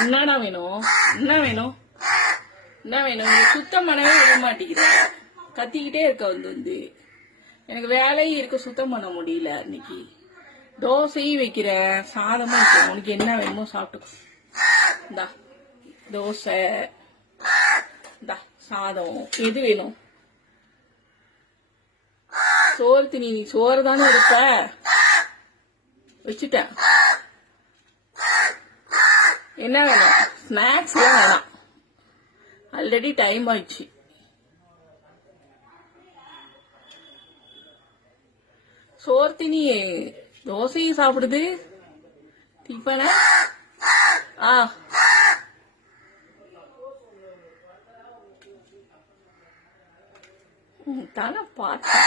என்னடா வேணும்? என்ன வேணும்? என்ன வேணும்? நீங்க சுத்தம் பண்ணவே விட மாட்டேங்கிற. கத்திக்கிட்டே இருக்க வந்து எனக்கு வேலையும் இருக்கு, சுத்தம் பண்ண முடியல. இன்னைக்கு தோசையும் வைக்கிறேன், சாதமும் வைக்கிறேன். உனக்கு என்ன வேணுமோ சாப்பிட்டு. இந்தா தோசை, இந்தா சாதம். எது வேணும்? சோறு திணி. நீ சோறு தானே எடுப்ப. வச்சுட்டேன். என்ன வேணும்? ஸ்நாக்ஸ் எல்லாம் வேணாம், ஆல்ரெடி டைம் ஆயிடுச்சு. சோறு திணி. தோசையும் சாப்பிடுது, டிஃபன. ஆ தானே பார்த்தேன்.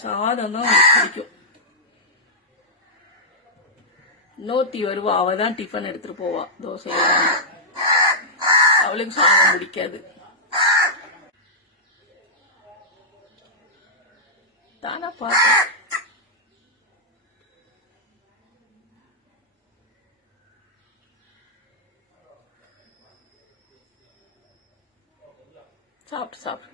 சாதம் தான் பிடிக்கும். இன்னொருத்தி வருவா, அவ தான் டிஃபன் எடுத்துட்டு போவா. தோசை அவளுக்கு சாதம் பிடிக்காது. தானே பார்த்தேன். சாப்பிட்டு சாப்பிட்டு